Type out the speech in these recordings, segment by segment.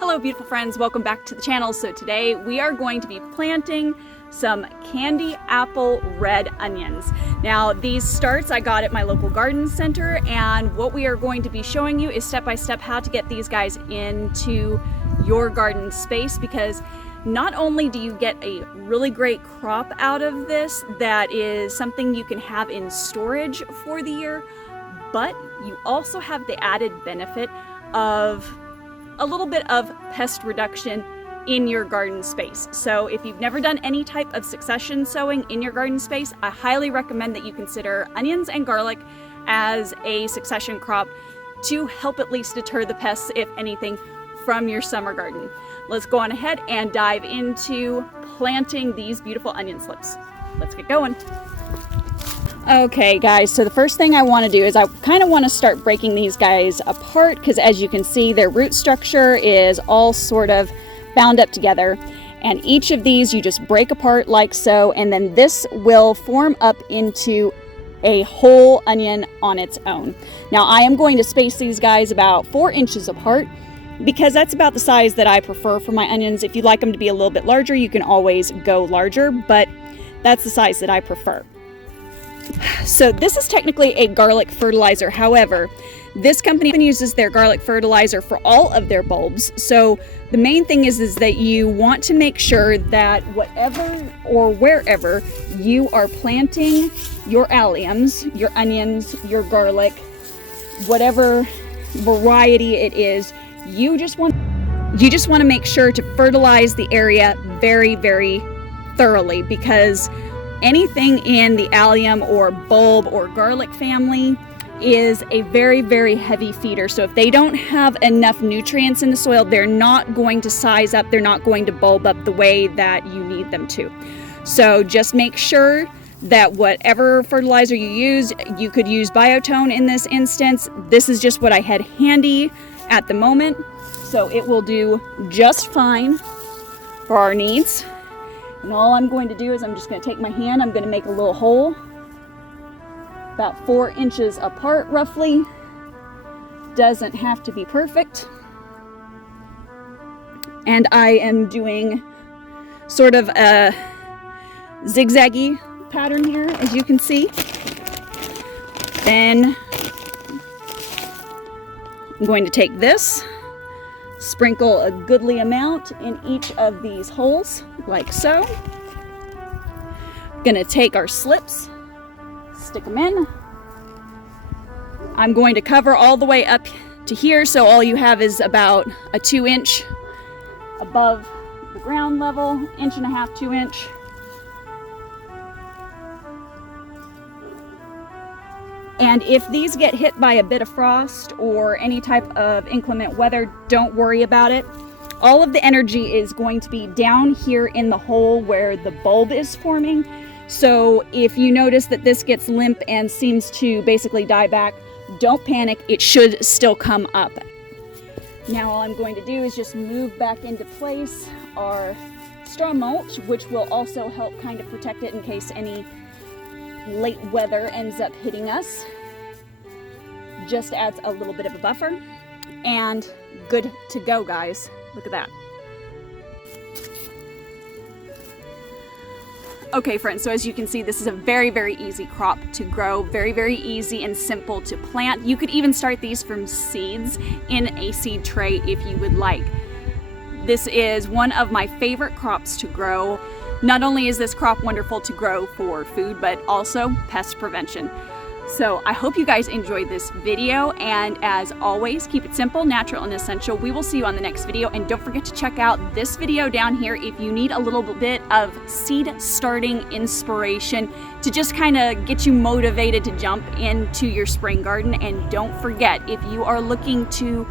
Hello beautiful friends, welcome back to the channel. So today we are going to be planting some candy apple red onions. Now these starts I got at my local garden center, and what we are going to be showing you is step by step how to get these guys into your garden space, because not only do you get a really great crop out of this that is something you can have in storage for the year, but you also have the added benefit of a little bit of pest reduction in your garden space. So if you've never done any type of succession sowing in your garden space, I highly recommend that you consider onions and garlic as a succession crop to help at least deter the pests, if anything, from your summer garden. Let's go on ahead and dive into planting these beautiful onion slips. Let's get going. Okay guys, so the first thing I want to do is I kind of want to start breaking these guys apart, because as you can see their root structure is all sort of bound up together, and each of these you just break apart like so, and then this will form up into a whole onion on its own. Now I am going to space these guys about 4 inches apart, because that's about the size that I prefer for my onions. If you'd like them to be a little bit larger, you can always go larger, but that's the size that I prefer. So this is technically a garlic fertilizer. However, this company uses their garlic fertilizer for all of their bulbs. So the main thing is that you want to make sure that whatever or wherever you are planting your alliums, your onions, your garlic, whatever variety it is, you just want to make sure to fertilize the area very, very thoroughly, because anything in the allium or bulb or garlic family is a very, very heavy feeder. So if they don't have enough nutrients in the soil, they're not going to size up, they're not going to bulb up the way that you need them to. So just make sure that whatever fertilizer you use, you could use Biotone in this instance. This is just what I had handy at the moment, so it will do just fine for our needs. And all I'm going to do is I'm just going to take my hand, I'm going to make a little hole about 4 inches apart roughly. Doesn't have to be perfect. And I am doing sort of a zigzaggy pattern here, as you can see. Then I'm going to take this, sprinkle a goodly amount in each of these holes, like so. Gonna take our slips, stick them in. I'm going to cover all the way up to here, so all you have is about a 2-inch above the ground level, 1.5 inches, 2 inch. And if these get hit by a bit of frost or any type of inclement weather, don't worry about it. All of the energy is going to be down here in the hole where the bulb is forming. So if you notice that this gets limp and seems to basically die back, don't panic, it should still come up. Now all I'm going to do is just move back into place our straw mulch, which will also help kind of protect it in case any late weather ends up hitting us. Just adds a little bit of a buffer, and good to go, guys. Look at that. Okay friends, so as you can see, this is a very, very easy crop to grow, very, very easy and simple to plant. You could even start these from seeds in a seed tray if you would like. This is one of my favorite crops to grow. Not only is this crop wonderful to grow for food, but also pest prevention. So I hope you guys enjoyed this video, and as always, keep it simple, natural, and essential. We will see you on the next video, and don't forget to check out this video down here if you need a little bit of seed starting inspiration to just kind of get you motivated to jump into your spring garden. And don't forget, if you are looking to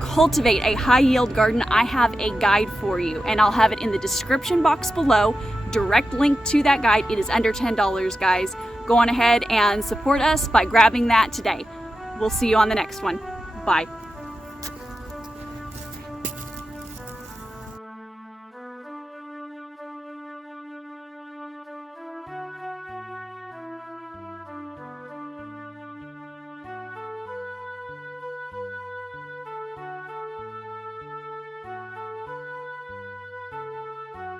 cultivate a high yield garden, I have a guide for you, and I'll have it in the description box below. Direct link to that guide. It is under $10, guys. Go on ahead and support us by grabbing that today. We'll see you on the next one. Bye.